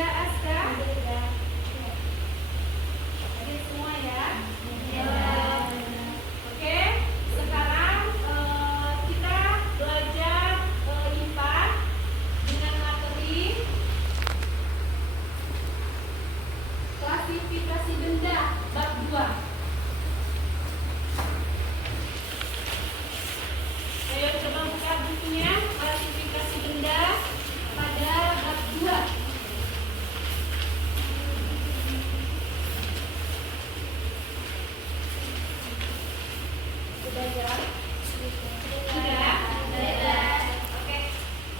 Bunda Aska? Hadir semua ya? Oke, sekarang kita belajar IPA dengan materi klasifikasi benda bab 2. Ayo coba buka bukunya, klasifikasi benda pada bab 2. Sudah ya? Sudah? Oke.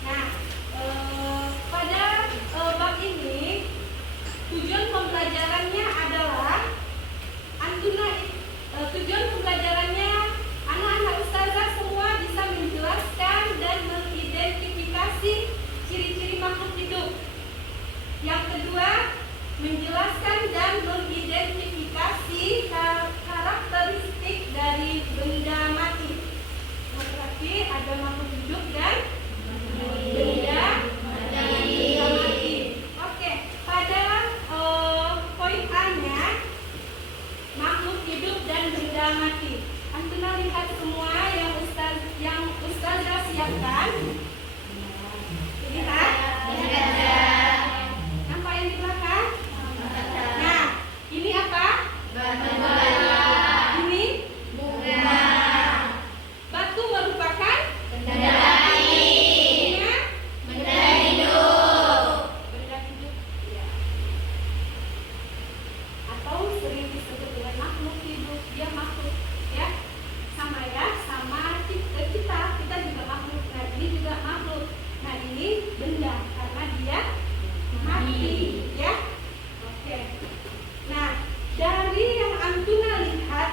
Nah, pada bab ini tujuan pembelajarannya adalah tujuan pembelajarannya anak-anak ustazah semua bisa menjelaskan dan mengidentifikasi ciri-ciri makhluk hidup. Yang kedua, menjelaskan dan mengidentifikasi karakteristik dari benda mati. Berarti ada makhluk hidup dan benda mati. Oke, pada poin A-nya makhluk hidup dan benda mati. Anda lihat semua yang ustazah siapkan. Lihat. Nampak yang di belakang? Nah, ini apa? Ini bunga. Batu merupakan benda mati. Benda hidup. Benda hidup, ya. Atau sering disebut dengan makhluk hidup. Dia makhluk, ya. Sama ya, sama kita juga makhluk. Nah, ini juga makhluk. Nah, ini benda karena dia mati, ya. Oke. Nah, dari yang Antuna lihat,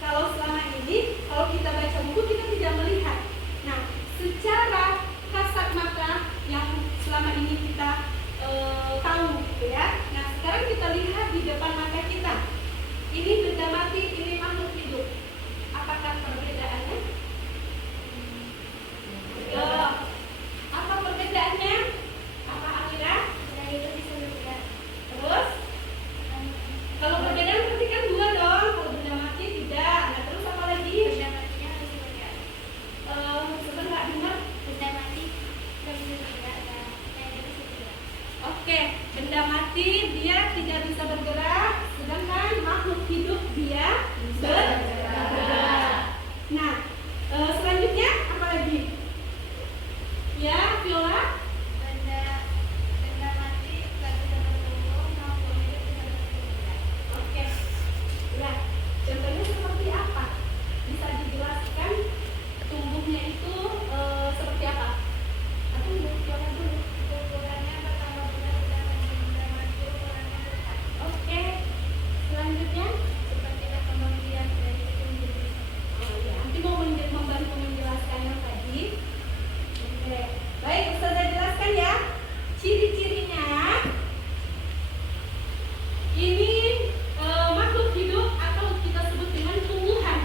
kalau selama ini, kalau kita baca buku kita tidak melihat. Nah, secara kasat mata yang selama ini kita tahu, gitu ya. Nah, sekarang kita lihat di depan mata kita. Ini benda mati, ini makhluk hidup. Apakah perbedaannya? Apa perbedaannya? Apa Amira? Terus? Kalau perbedaan berarti kan dua dong. Kalau benda mati tidak. Nah, terus apa lagi? Benda matinya harus dipegang. Sebentar dengar. Benda mati tidak bisa bergerak. Oke, benda mati dia tidak bisa bergerak, sedangkan makhluk hidup dia bergerak. Nah, selanjutnya apa lagi? Ya, Viola? Benda mati tidak bisa bertumbuh, makhluk hidup bisa bertumbuh. Oke. Ya, contohnya seperti apa? Bisa dijelaskan tumbuhnya itu seperti apa? Atau Viola dulu? Ukurannya bertambah bulan-bulan dan benda mati ukurannya besar. Oke. Selanjutnya seperti kembang biak dari tumbuh. Oh ya, nanti mau membantu menjelaskan yang tadi. Oke. Baik, Ustazah jelaskan ya. Ciri-cirinya ini makhluk hidup atau kita sebut dengan tumbuhan.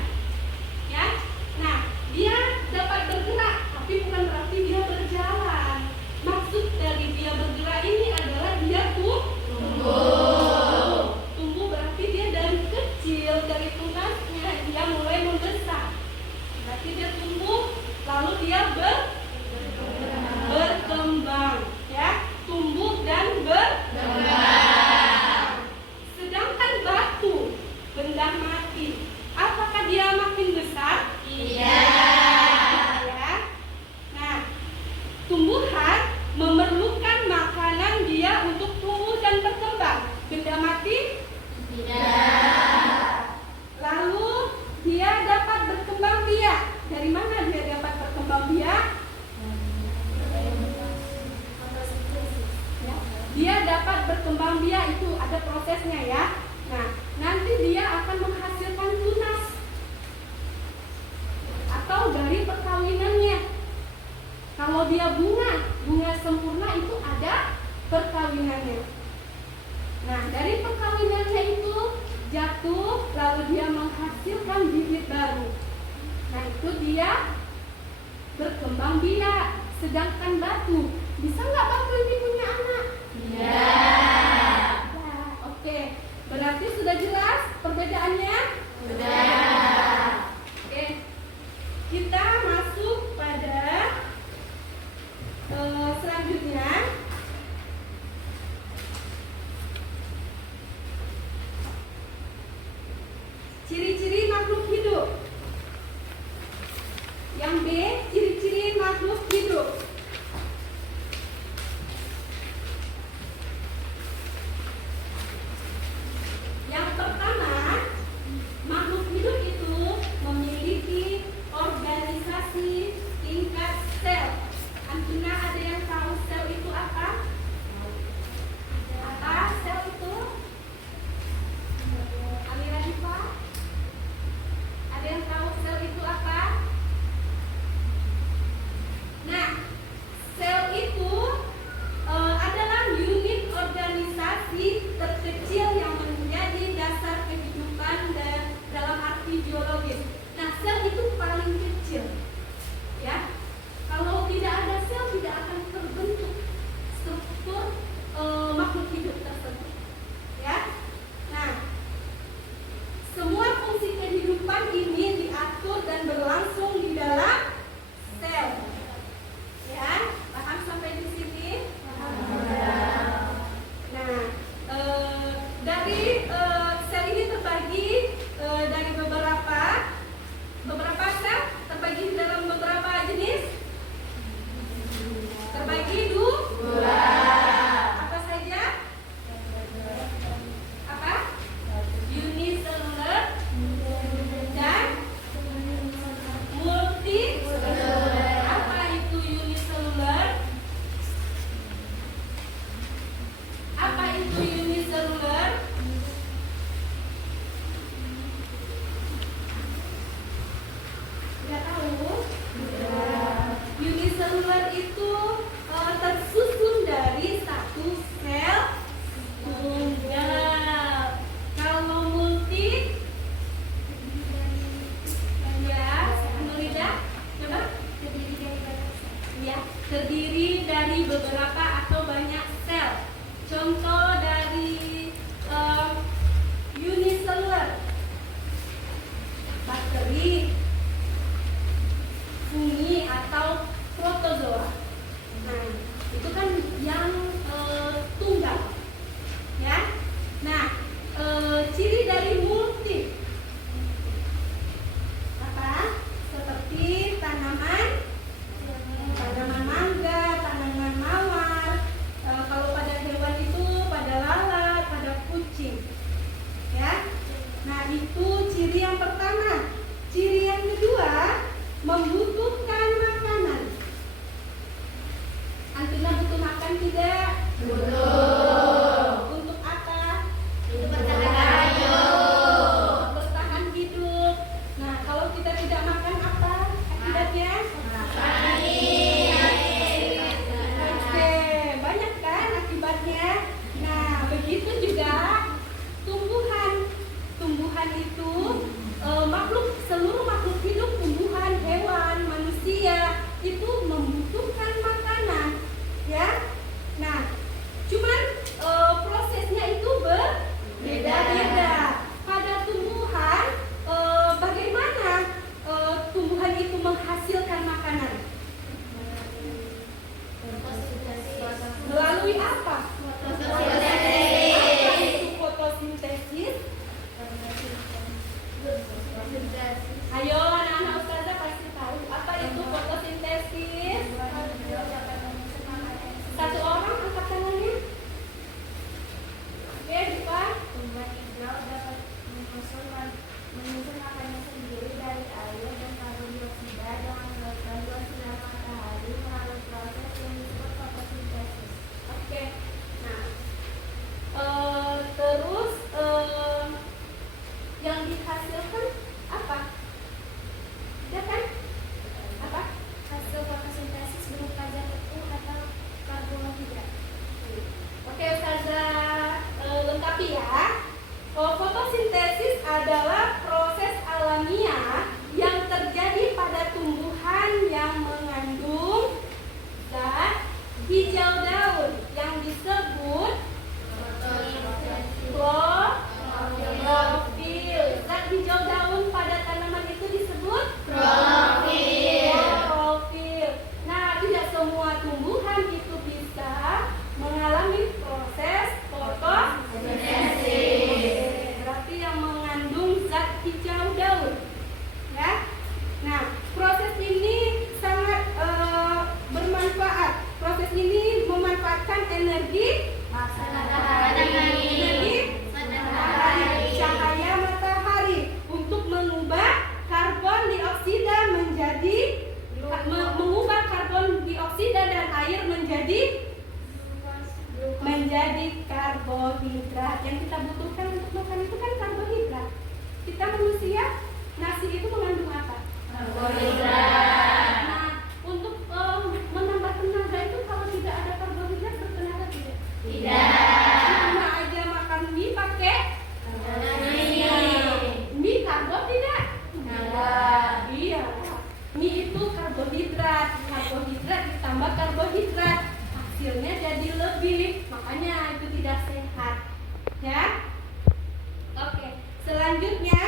Ya. Nah, dia dapat bergerak, tapi bukan berarti dia berjalan. Maksud dari dia bergerak ini adalah dia tumbuh. Tumbuh berarti dia dari kecil, dari tunasnya dia mulai membesar. Berarti dia tumbuh, lalu dia berkembang, ya, tumbuh dan berkembang. Sedangkan batu, benda mati, apakah dia makin besar? Tidak. Ya. Nah, tumbuhan memerlukan makanan dia untuk tumbuh dan berkembang. Benda mati? Tidak. Lalu dia dapat berkembang biak. Dari mana dia dapat berkembang biak? Dia dapat berkembang biak, itu ada prosesnya ya. Nah, nanti dia akan menghasilkan tunas atau dari perkawinannya. Kalau dia bunga sempurna itu ada perkawinannya. Nah, dari perkawinannya itu jatuh, lalu dia menghasilkan bibit baru. Nah, itu dia berkembang biak. Sedangkan batu, bisa nggak batu ini punya anak? Ya. Oke. Berarti sudah jelas perbedaannya? Sudah. Oke. Kita masuk pada selanjutnya. Ciri-ciri makhluk hidup. Yang B, ciri-ciri makhluk hidup. Yang pertama, makhluk hidup itu memiliki organisasi tingkat sel. Antuna ada yang tahu sel itu apa? Apa sel itu? Amira Diva? Ada yang tahu sel itu apa? Nah, sel itu adalah unit organisasi terkecil yang menjadi dasar kehidupan dan dalam arti biologis. Nah, sel itu paling kecil, ya. Kalau tidak ada sel, tidak akan terbentuk struktur makhluk hidup tersebut, ya. Nah, semua fungsi kehidupan ini diatur dan berlangsung di dalam sel. Ya, paham sampai di sini? Nah, dari sel ini terbagi dari beberapa sel terbagi dalam beberapa jenis. Terbagi dua. Apa saja? Apa? Uniselular dan multiselular. Apa itu uniselular? Apa itu uniselular? Tidak tahu? Uniselular itu tersusun dari satu sel tunggal. Kalau multi, ya, Nurida, coba. Ya, terdiri dari beberapa atau banyak sel. Contoh dari uniselular: bakteri, fungi atau protozoa. Nah, itu kan yang tunggal, ya. Nah, ciri dari multi apa? Seperti tanaman mangga, tanaman mawar. Kalau pada hewan itu pada lalat, pada kucing, ya. Nah, itu ciri yang pertama. Ciri yang kedua, membutuhkan makanan. Antuna butuh makan tidak? Butuh. Untuk apa? Untuk bertahan hidup. Bertahan hidup. Nah, kalau kita tidak makan apa akibatnya? Mati. Oke, banyak kan akibatnya? Nah, begitu juga tumbuhan. Tumbuhan itu seluruh makhluk hidup, tumbuhan, hewan, manusia itu membutuhkan makanan, ya. Nah, cuman prosesnya itu berbeda-beda. Pada tumbuhan, bagaimana tumbuhan itu menghasilkan makanan? Melalui apa? Apa itu fotosintesis? Ayo, anak-anak ustazah pasti tahu apa itu fotosintesis. Satu orang angkat tangannya. Oke, Diva. Tumbuhan hijau dapat menyusun makannya sendiri dari air dan karbon dioksida dengan menggunakan dua sinar matahari melalui proses yang disebut fotosintesis. Oke. Nah, terus yang dihasilkan apa? Ya kan? Apa? Hasil fotosintesis berupa zat tepung atau karbohidrat. Oke, ustazah lengkapi ya. Fotosintesis adalah proses alamiah yang terjadi pada tumbuhan yang mengandung zat hijau daun yang disebut karbohidrat. Yang kita butuhkan untuk makan itu kan karbohidrat. Kita manusia, nasi itu mengandung apa? Karbohidrat. Nah, untuk menambah tenaga itu kalau tidak ada karbohidrat bertenaga tidak? Tidak. Cuma aja makan mie pakai nasi. Mie karbo tidak? Tidak. Iya. Mie itu karbohidrat. Karbohidrat ditambah karbohidrat, hasilnya jadi lebih. Makanya itu tidak sehat. Ya. Oke. Selanjutnya,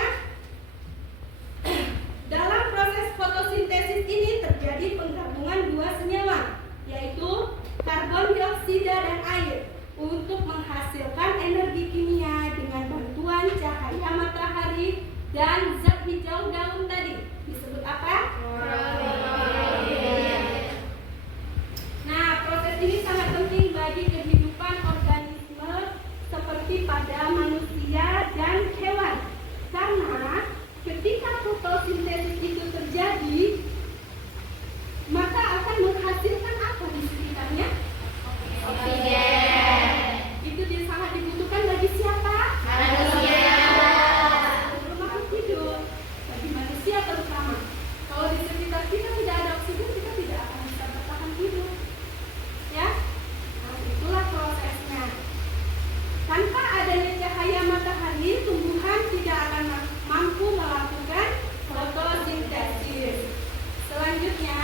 dalam proses fotosintesis ini terjadi penggabungan dua senyawa, yaitu karbon dioksida dan air, untuk menghasilkan energi kimia dengan bantuan cahaya matahari dan zat hijau daun tadi. Disebut apa? Nah, proses ini sangat penting bagi kehidupan organisme seperti pada manusia dan hewan. Karena ketika fotosintesis itu terjadi, maka akan menghasilkan apa di sekitarnya? Oksigen. Itu sangat dibutuhkan bagi siapa? Manusia. Seluruh makhluk hidup. Bagi manusia terutama. Kalau di sekitar kita tidak ada oksigen, kita tidak akan bisa bertahan hidup. Ya? Nah, itulah prosesnya. Tanpa adanya cahaya matahari, tumbuhan tidak akan mampu melakukan fotosintesis. Selanjutnya,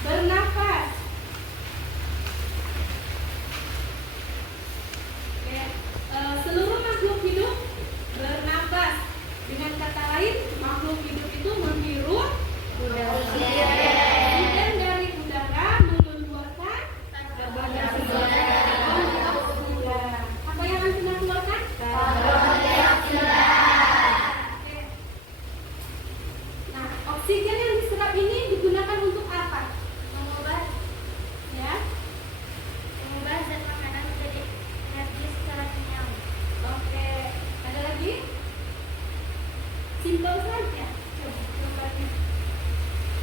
bernafas. Oke. Seluruh makhluk hidup bernafas. Dengan kata lain, makhluk hidup itu menghirup oksigen dari udara, mengeluarkan karbon dioksida. Apa yang akan kita keluarkan? Karbon dioksida. Oke. Nah, oksigen yang diserap ini digunakan untuk apa? Mengubah Ya. zat makanan menjadi energi secara kimiawi. Oke. Ada lagi? Simpel saja. Coba.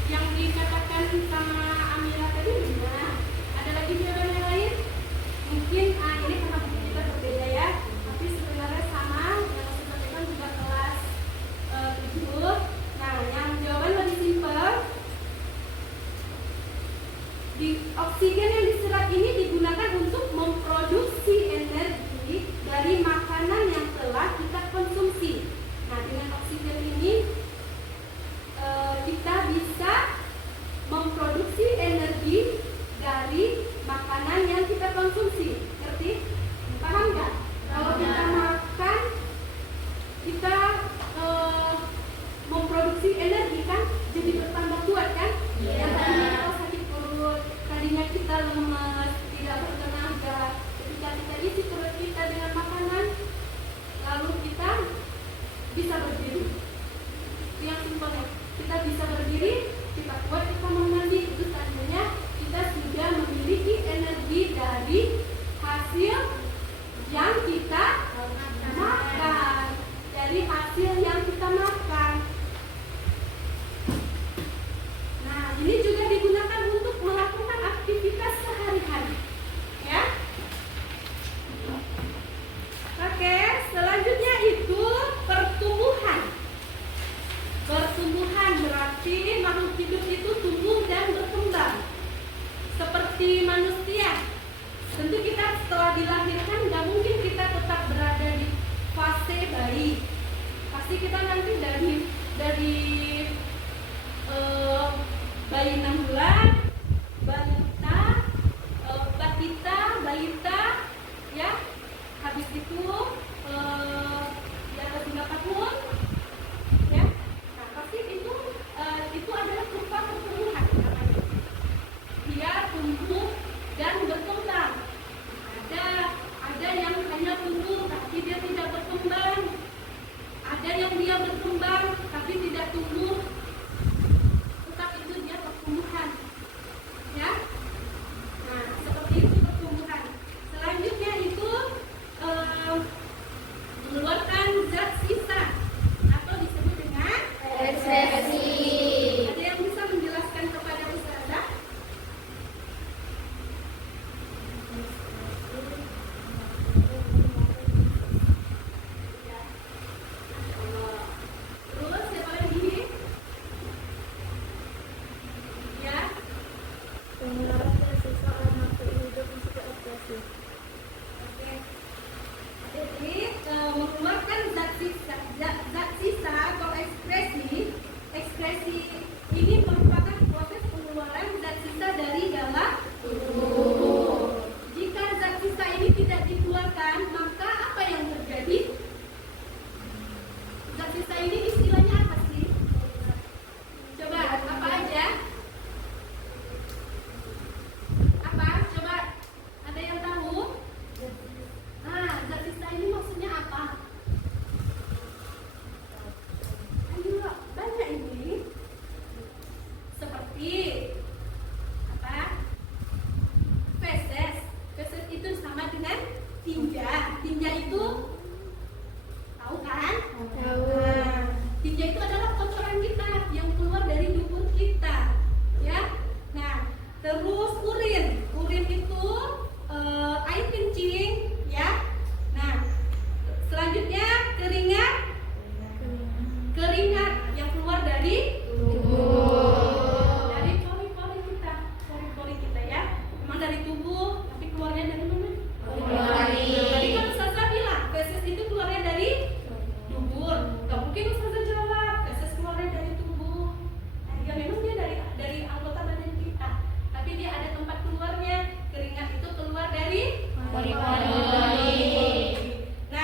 Yang dikatakan sama Amira tadi benar. Ada lagi jawaban yang lain? Mungkin ini karena buku kita berbeda ya, tapi sebenarnya sama. Yang seperti juga kelas 7. Nah, yang jawaban lebih simpel. Di oksigen yang diserap ini digunakan untuk memproduksi energi dari makanan yang telah kita konsumsi. Nah, dengan oksigen ini kita bisa memproduksi energi dari makanan yang kita konsumsi. Ngerti? Paham nggak? Kalau kita makan, kita memproduksi energi kan, jadi bertambah kuat kan? Yang tadinya kita sakit perut, tadinya kita lemas, tidak bertenaga. Ketika kita isi perut kita dengan makanan, lalu kita bisa berdiri. Itu yang simpelnya. Kita bisa berdiri, kita kuat, kita mau mandi. Itu tandanya kita sudah memiliki energi dari hasil yang kita makan. Dari hasil yang kita makan. Nah, ini juga digunakan untuk melakukan aktivitas sehari-hari. Ya. Oke, selanjutnya itu pertumbuhan. Pertumbuhan berarti makhluk hidup itu tumbuh dan berkembang. Seperti manusia. Tentu kita setelah dilahirkan nggak mungkin kita tetap berada di fase bayi. Pasti kita nanti dari bayi 6 bulan, balita, ya. Habis itu di atas 5 tahun, ya. Nah, pasti itu adalah kurva pertumbuhan namanya. Dia tumbuh dan berkembang. Ada yang hanya tumbuh tapi dia tidak berkembang. Ada yang dia berkembang tapi tidak tumbuh. Tetap itu dia pertumbuhan. tinja. Tinja itu tahu kan? Tahu. Nah, tinja itu adalah kotoran kita yang keluar dari dubur kita, ya. Nah, terus urin. Urin itu air kencing, ya. Nah, selanjutnya keringat. Keringat yang keluar dari tubuh. Dari pori-pori kita, ya. Memang dari tubuh, tapi keluarnya dari mana? Tadi kan Ustazah bilang, feses itu keluarnya dari tubuh. Gak mungkin Ustazah jawab, feses keluarnya dari tubuh. Nah, ya memang dia dari anggota badan kita, tapi dia ada tempat keluarnya. Keringat itu keluar dari pori-pori. Nah,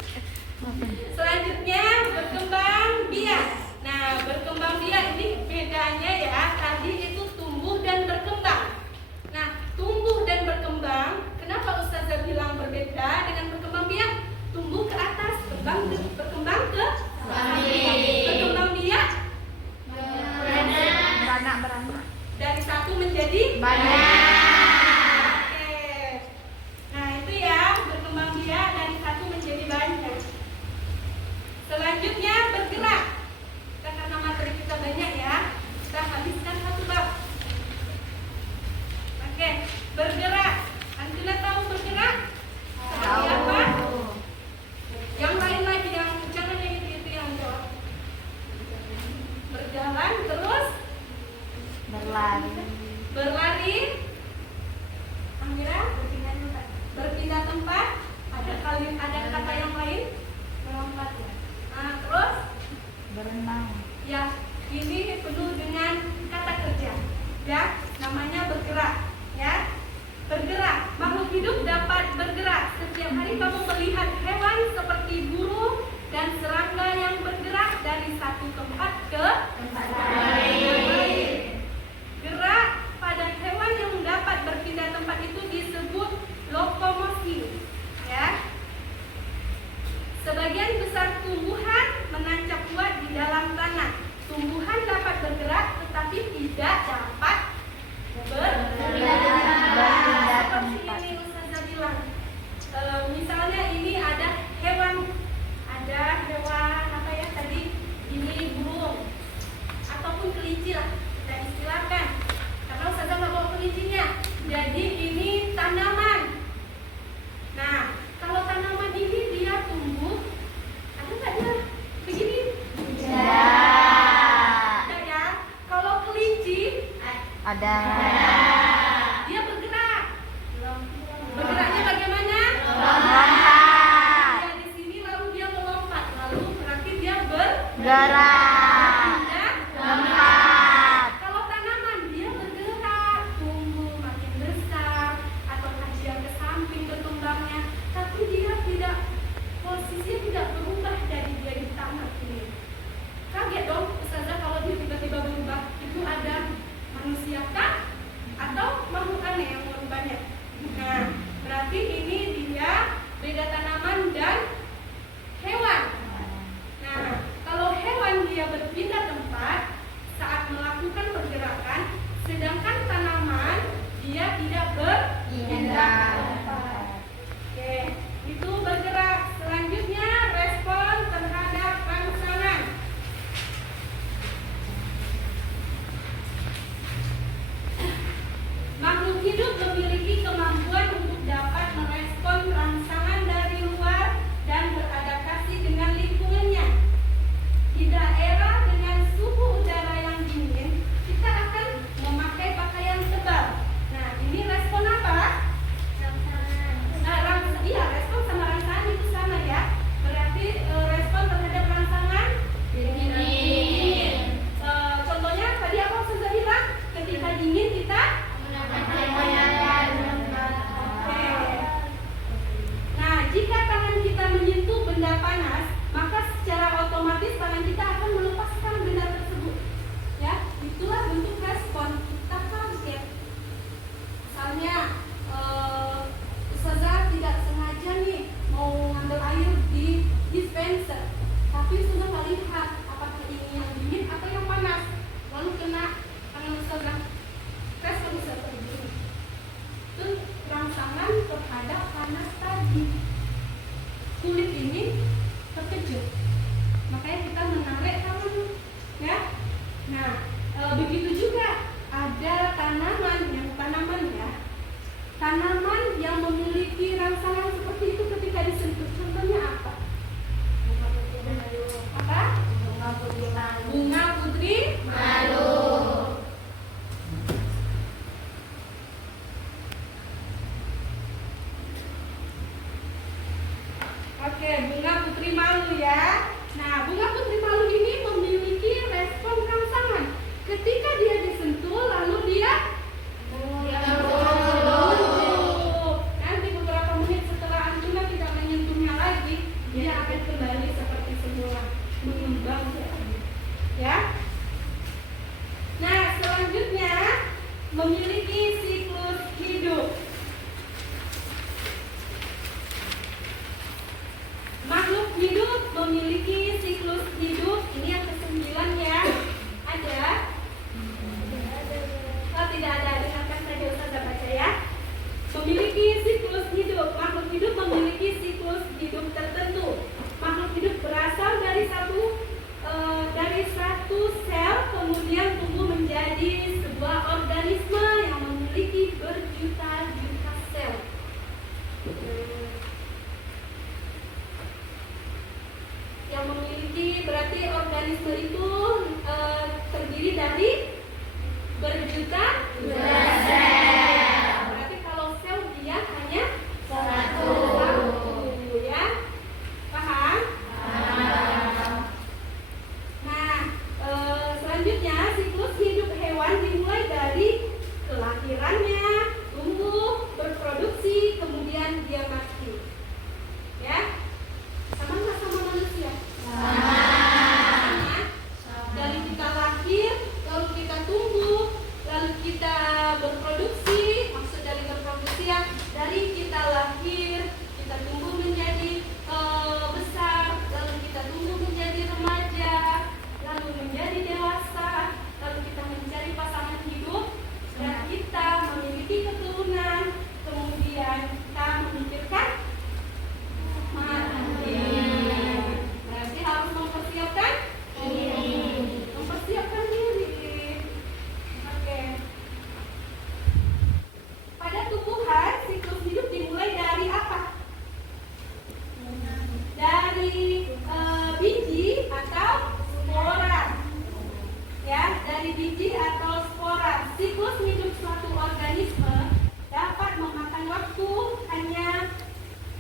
selanjutnya berkembang biak. Nah, berkembang biak ini bedanya ya. Tadi itu tumbuh dan berkembang. Nah, tumbuh dan berkembang, kenapa Ustazah bilang berbeda dengan berkembang biak? Tumbuh ke atas, berkembang ke samping. Berkembang biak Beranak. dari satu menjadi Banyak. Oke. Nah, itu ya, berkembang biak dari satu menjadi banyak. Selanjutnya bergerak. Karena materi kita banyak ya, kita habiskan satu bab. Oke, bergerak. Antina tahu bergerak? Seperti apa? Yang lain lagi, yang jangan yang itu yang jawab. Berjalan terus berlari. Amira, berpindah tempat. Ada kata yang lain? Melompat ya. Nah, terus Berenang. ya, ini penuh dengan kata kerja. Ya, namanya bergerak. Ya, bergerak. Makhluk hidup dapat bergerak. Setiap hari kamu melihat hewan seperti burung dan serangga yang bergerak dari satu tempat ke tempat lain. Gerak pada hewan yang dapat berpindah tempat itu disebut lokomosi. Ya. Sebagian besar tumbuhan menancap kuat di dalam tanah. Tumbuhan dapat bergerak tetapi tidak dapat berpindah tempat. Seperti ini Ustazah bilang. Misalnya ini ada hewan apa ya tadi? Ini burung ataupun kelinci lah, kita istilahkan. Karena Ustazah nggak bawa kelincinya. Jadi ini tanaman. Nah, kalau tanaman ini dia tumbuh, ada nggak dia begini? Ada ya. Kalau kelinci Ada. dia bergerak. Bergeraknya bagaimana? Melompat. Dia di sini lalu dia melompat, lalu berarti dia bergerak. Gerak. Tempat. Kalau tanaman dia bergerak, tumbuh makin besar, atau dia ke samping berkembangnya, tapi dia tidak posisinya tidak berubah dari dia di tanah ini. Kaget dong Ustazah kalau dia tiba-tiba berubah. Itu ada manusia kah? Atau makhluk aneh yang merubahnya? Nah, berarti ini dia beda tanaman dan hewan. Nah, kalau hewan dia Oke, bunga putri malu ya. Nah, bunga putri malu ini memiliki respon rangsangan. Ketika dia disentuh, lalu dia menunduk. Nanti beberapa menit setelah Antuna tidak menyentuhnya lagi, dia akan kembali seperti semula, mengembang ya. Nah, selanjutnya memiliki siklus hidup. Makhluk hidup memiliki siklus hidup. Ini yang ke-9 ya. Ada? Oh, tidak ada. Dengarkan saja Ustazah baca ya. Memiliki siklus hidup. Makhluk hidup memiliki siklus hidup tertentu. Makhluk hidup berasal dari satu sel, kemudian tumbuh menjadi sebuah organisme yang memiliki berjuta-juta sel. Yang memiliki, berarti organisme itu terdiri dari berjuta-juta sel. Berarti kalau sel dia hanya satu ya. Paham? Nah, selanjutnya siklus hidup hewan dimulai dari kelahirannya, tumbuh, berproduksi, kemudian dia mati. Ya. Sama nggak sama manusia? Sama. Dari kita lahir, lalu kita tumbuh, lalu kita berproduksi. Maksud dari berproduksi ya, dari kita lahir, kita tumbuh menjadi besar, lalu kita tumbuh menjadi remaja, lalu menjadi dewasa, lalu kita mencari pasangan hidup, dan kita memiliki keturunan, kemudian kita memikirkan mati. Berarti harus mempersiapkan diri. Oke. Pada tumbuhan, siklus hidup dimulai dari apa? Dari biji atau spora. Ya, dari biji atau spora. Siklus hidup suatu organisme dapat memakan waktu hanya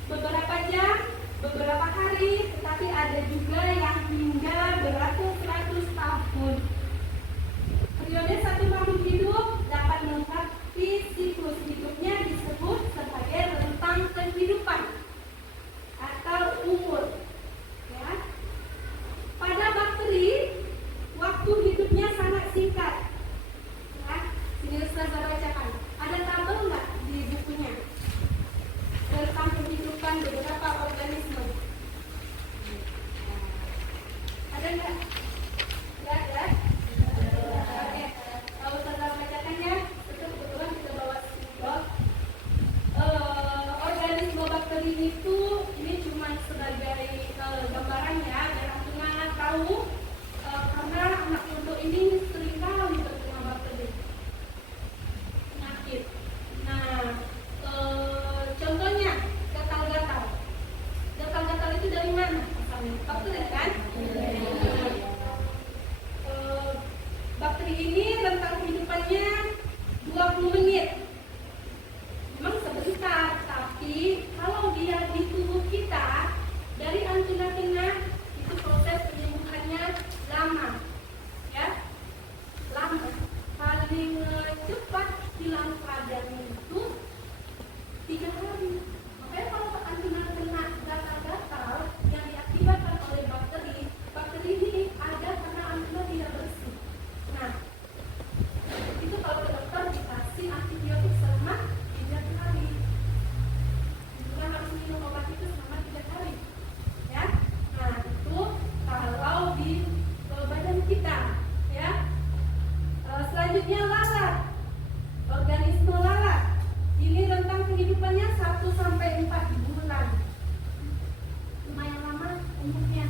beberapa jam, beberapa hari, tetapi ada juga yang hingga beratus-ratus tahun. Periode satu makhluk hidup dapat melengkapi siklus hidupnya disebut sebagai rentang kehidupan atau umur. Ya. Pada bakteri, waktu hidupnya sangat singkat. Ya. Sini Ustazah bacakan. Ada tabel nggak di bukunya? Tentang kehidupan beberapa organisme. Ada nggak? Nggak ada? Oke. Kalau Ustazah bacakan ya, kebetulan kita bawa slide. Organisme bakteri itu ini cuma sebagai gambaran ya, biar Antuna tahu karena anak muda ini seringkali terkena bakteri penyakit. Nah, contohnya gatal-gatal. Gatal-gatal itu dari mana asalnya? Bakteri kan? Bakteri ini rentang kehidupannya 20 menit. Memang sebentar, tapi kalau dia di tubuh kita, dari Antuna kena, itu proses penyembuhannya lama. Ya, lama. Paling cepat hilang padannya itu 3 hari. Makanya kalau Antuna kena gatal-gatal yang diakibatkan oleh bakteri, bakteri ini ada karena Antuna tidak bersih. Nah, itu kalau ke dokter dikasih antibiotik selama 3 hari. Antuna harus minum obat itu selama 3 hari. Ya, nah itu kalau di badan kita. Ya. Selanjutnya lalat. Organisme lalat. Ini rentang kehidupannya 1 sampai 4 bulan. Lumayan lama umurnya.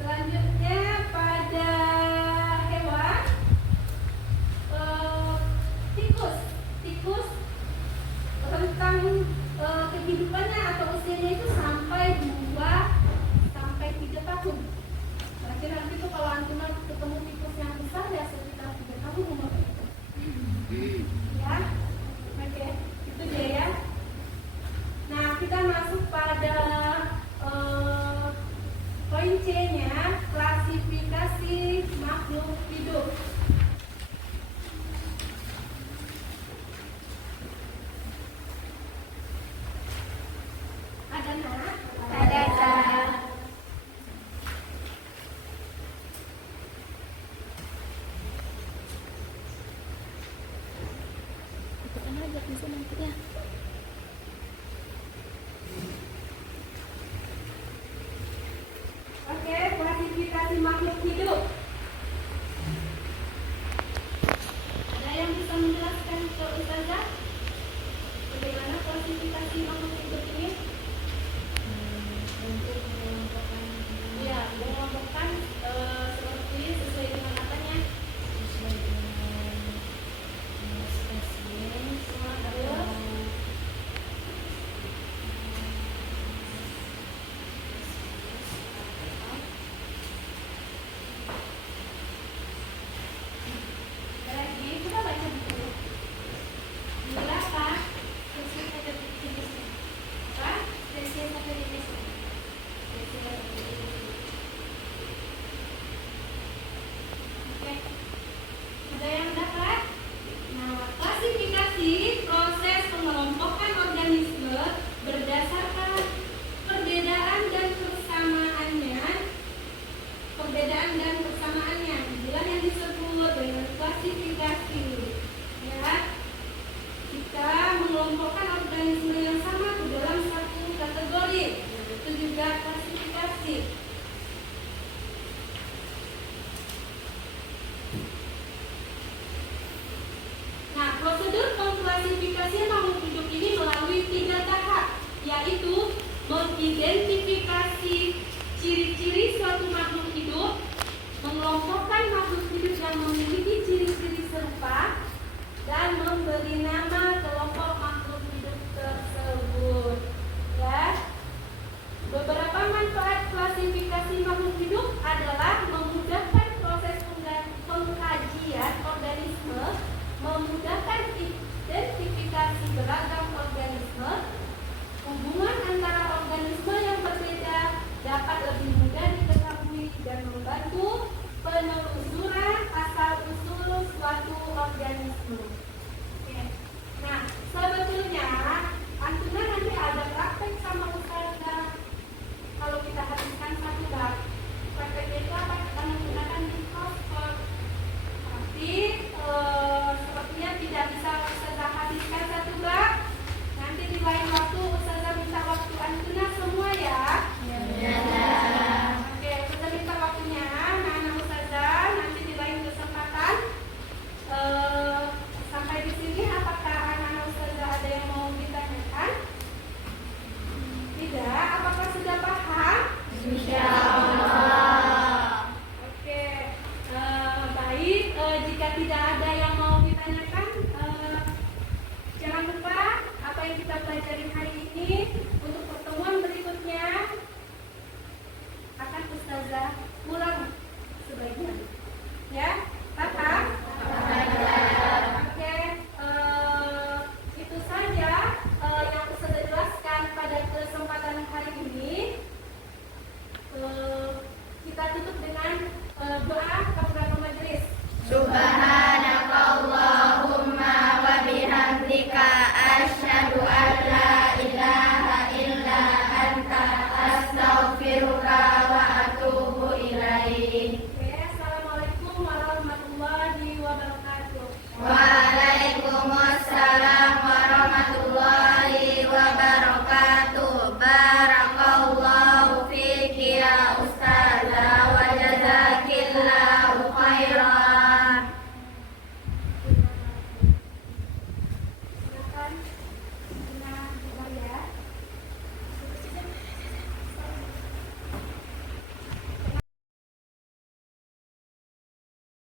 Selanjutnya pada hewan, tikus. Tikus rentang kehidupannya atau usianya itu sampai 2 sampai 3 tahun. Berarti nanti tuh kalau Antuna ketemu tikus yang besar ya sekitar 3 tahun umur itu. Ya, oke, itu dia ya. belajar di sini nanti ya. Oke, klasifikasi makhluk hidup. Ada yang bisa menjelaskan ke Ustazah bagaimana klasifikasi makhluk hidup ini? Untuk mengelompokkan Ya, mengelompokkan seperti sesuai dengan apanya? sesuai dengan spesies atau Lagi, kita baca buku. Bila apa? Spesies atau jenis? Apa? Spesies atau jenis? Spesies atau jenis? Oke. Ada yang dapat? Nah, klasifikasi proses pengelompokan organisme berdasarkan perbedaan dan persamaannya. Perbedaan dan persamaannya, inilah yang disebut dengan klasifikasi. Ya, kita mengelompokkan organisme yang sama